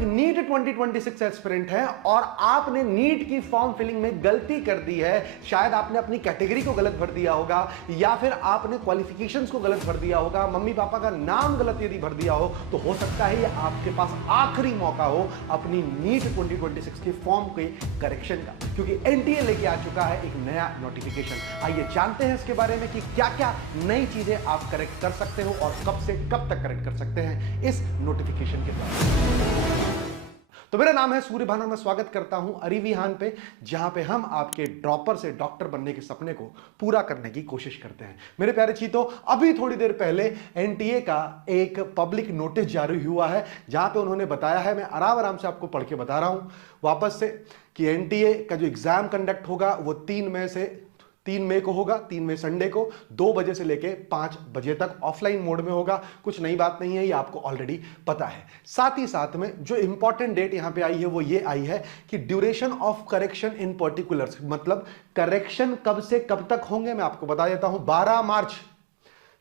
एक NEET 2026 aspirant हैं और आपने नीट की फॉर्म फिलिंग में गलती कर दी है, शायद आपने अपनी कैटेगरी को गलत भर दिया होगा या फिर आपने क्वालिफिकेशंस को गलत भर दिया होगा, मम्मी पापा का नाम गलत यदि भर दिया हो, तो हो सकता है ये आपके पास आखिरी मौका हो अपनी नीट 2026 के फॉर्म के करेक्शन का, क्योंकि एनटीए लेके आ चुका है एक नया नोटिफिकेशन। आइए जानते हैं इसके बारे में कि क्या क्या नई चीजें आप करेक्ट कर सकते हो और कब से कब तक करेक्ट कर सकते हैं इस नोटिफिकेशन के द्वारा। तो मेरा नाम है सूर्य भानु, मैं स्वागत करता हूं अरिविहान पे, जहां पे हम आपके ड्रॉपर से डॉक्टर बनने के सपने को पूरा करने की कोशिश करते हैं। मेरे प्यारे चीतों, अभी थोड़ी देर पहले एनटीए का एक पब्लिक नोटिस जारी हुआ है, जहां पे उन्होंने बताया है, मैं आराम आराम से आपको पढ़ के बता रहा हूं वापस से, कि एनटीए का जो एग्जाम कंडक्ट होगा वो 3 मई को होगा, 3 मई संडे को 2 बजे से लेके 5 बजे तक ऑफलाइन मोड में होगा। कुछ नई बात नहीं है, ये आपको ऑलरेडी पता है। साथ ही साथ में जो इंपॉर्टेंट डेट यहां पे आई है वो ये आई है कि duration of correction in particulars, मतलब करेक्शन कब से कब तक होंगे मैं आपको बता देता हूं। 12 मार्च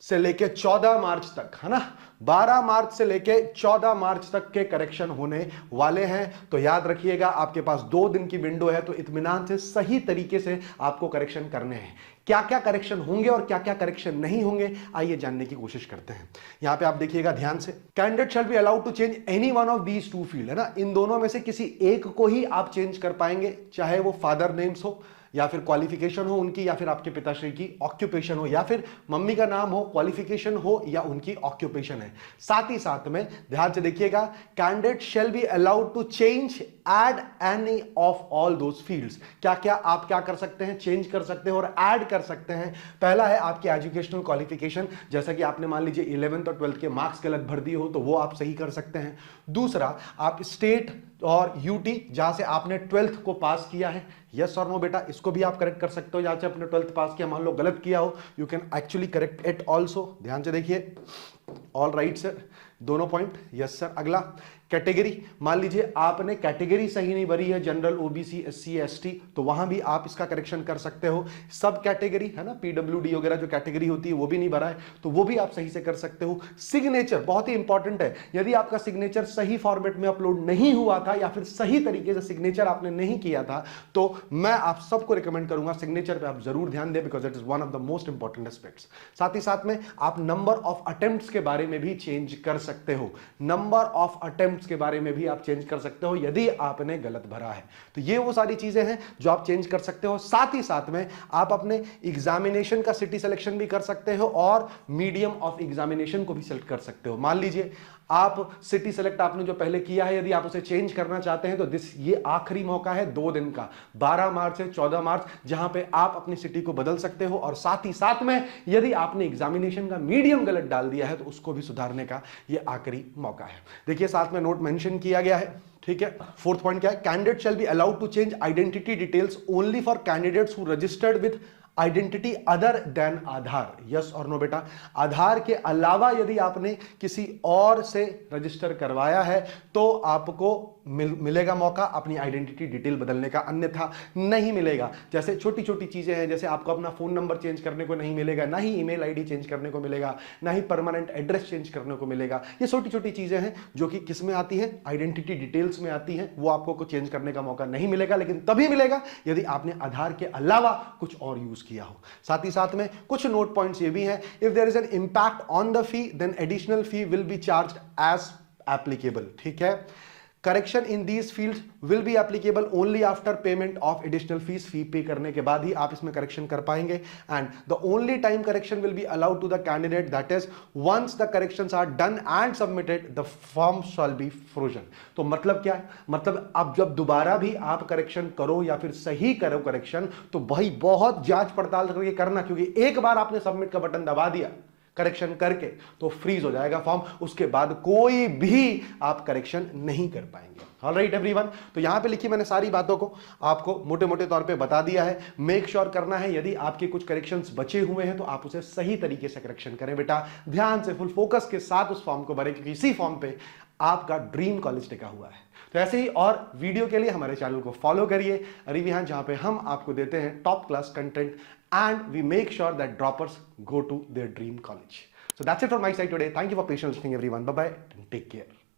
से लेके 14 मार्च तक, है ना, 12 मार्च से लेके 14 मार्च तक के करेक्शन होने वाले हैं। तो याद रखिएगा, आपके पास 2 दिन की विंडो है, तो इत्मीनान से सही तरीके से आपको करेक्शन करने हैं। क्या क्या करेक्शन होंगे और क्या क्या करेक्शन नहीं होंगे, आइए जानने की कोशिश करते हैं। यहां पे आप देखिएगा ध्यान से, candidate shall be allowed to change any one of these 2 field, है ना, इन दोनों में से किसी एक को ही आप चेंज कर पाएंगे, चाहे वो फादर नेम्स हो या फिर क्वालिफिकेशन हो उनकी, या फिर आपके पिताश्री की ऑक्यूपेशन हो, या फिर मम्मी का नाम हो, क्वालिफिकेशन हो या उनकी ऑक्यूपेशन है। साथ ही साथ में ध्यान से देखिएगा, candidate shall be allowed to change add any of all those fields. क्या क्या आप क्या कर सकते हैं, चेंज कर सकते हैं और ऐड कर सकते हैं। पहला है आपकी एजुकेशनल क्वालिफिकेशन, जैसा कि आपने मान लीजिए 11th और 12th के मार्क्स गलत भर दिए हो तो वो आप सही कर सकते हैं। दूसरा, आप स्टेट और यूटी जहां से आपने 12th को पास किया है, यस और नो बेटा, इसको भी आप करेक्ट कर सकते हो। जहां से आपने 12th पास किया, मान लो गलत किया हो, you can actually correct it also. ध्यान से देखिए, ऑल राइट सर, दोनों पॉइंट यस सर। अगला, कैटेगरी, मान लीजिए आपने कैटेगरी सही नहीं भरी है, जनरल, ओबीसी, एससी, एसटी, तो वहां भी आप इसका करेक्शन कर सकते हो। सब कैटेगरी, है ना, पीडब्ल्यूडी वगैरह जो कैटेगरी होती है वो भी नहीं भरा है, तो वो भी आप सही से कर सकते हो। सिग्नेचर बहुत ही इंपॉर्टेंट है, यदि आपका सिग्नेचर सही फॉर्मेट में अपलोड नहीं हुआ था या फिर सही तरीके से सिग्नेचर आपने नहीं किया था, तो मैं आप सबको रिकमेंड करूंगा सिग्नेचर पे आप जरूर ध्यान दें, because it is one of the most important aspects. साथ ही साथ में आप नंबर ऑफ अटेम्प्ट्स के बारे में भी चेंज कर सकते हो, नंबर ऑफ अटेम्प्ट्स के बारे में भी आप चेंज कर सकते हो यदि आपने गलत भरा है। तो ये वो सारी चीजें हैं जो आप चेंज कर सकते हो। साथ ही साथ में आप अपने एग्जामिनेशन का सिटी सिलेक्शन भी कर सकते हो और मीडियम ऑफ एग्जामिनेशन को भी सिलेक्ट कर सकते हो। मान लीजिए आप सिटी सेलेक्ट आपने जो पहले किया है, यदि आप उसे चेंज करना चाहते हैं तो ये आखिरी मौका है 2 दिन का, 12 मार्च से 14 मार्च, जहां पे आप अपनी सिटी को बदल सकते हो। और साथ ही साथ में यदि आपने एग्जामिनेशन का मीडियम गलत डाल दिया है तो उसको भी सुधारने का ये आखिरी मौका है। देखिए साथ में नोट मेंशन किया गया है, ठीक है। 4th पॉइंट क्या है, candidate shall be allowed to change identity details only for candidates who registered with identity other than Aadhaar, yes और नो बेटा। आधार के अलावा यदि आपने किसी और से रजिस्टर करवाया है तो आपको मिलेगा मौका अपनी आइडेंटिटी डिटेल बदलने का, अन्यथा नहीं मिलेगा। जैसे छोटी छोटी चीजें हैं, जैसे आपको अपना फोन नंबर चेंज करने को नहीं मिलेगा, ना ही ईमेल आईडी चेंज करने को मिलेगा, ना ही परमानेंट एड्रेस चेंज करने को मिलेगा। ये छोटी छोटी चीजें हैं जो कि किस में आती है, आइडेंटिटी डिटेल्स में आती है, वो आपको चेंज करने का मौका नहीं मिलेगा, लेकिन तभी मिलेगा यदि आपने आधार के अलावा कुछ और यूज किया हो। साथ ही साथ में कुछ नोट पॉइंट्स ये भी हैं, if there is an impact on the fee then additional fee will be charged as applicable, ठीक है। Correction in these fields will be applicable only after payment of additional fees, fee pay करने के बाद ही आप इसमें correction कर पाएंगे। And the only time correction will be allowed to the candidate that is once the corrections are done and submitted the form shall be frozen. तो मतलब क्या है, मतलब अब जब दोबारा भी आप करेक्शन करो या फिर सही करो करेक्शन, तो भाई बहुत जांच पड़ताल करके करना, क्योंकि एक बार आपने सबमिट का बटन दबा दिया करेक्शन करके तो फ्रीज हो जाएगा फॉर्म, उसके बाद कोई भी आप करेक्शन नहीं कर पाएंगे। ऑलराइट एवरीवन, तो यहां पे लिखी मैंने सारी बातों को आपको मोटे मोटे तौर पे बता दिया है। मेक श्योर करना है यदि आपके कुछ करेक्शंस बचे हुए हैं तो आप उसे सही तरीके से करेक्शन करें बेटा, ध्यान से फुल फोकस के साथ उस फॉर्म को भरें, क्योंकि इसी फॉर्म पे आपका ड्रीम कॉलेज टिका हुआ है। तो ऐसे ही और वीडियो के लिए हमारे चैनल को फॉलो करिए अरिविहान, जहां पे हम आपको देते हैं top class content and we make sure that droppers go to their dream college. So that's it from my side today. Thank you for patiently listening everyone. Bye bye and take care.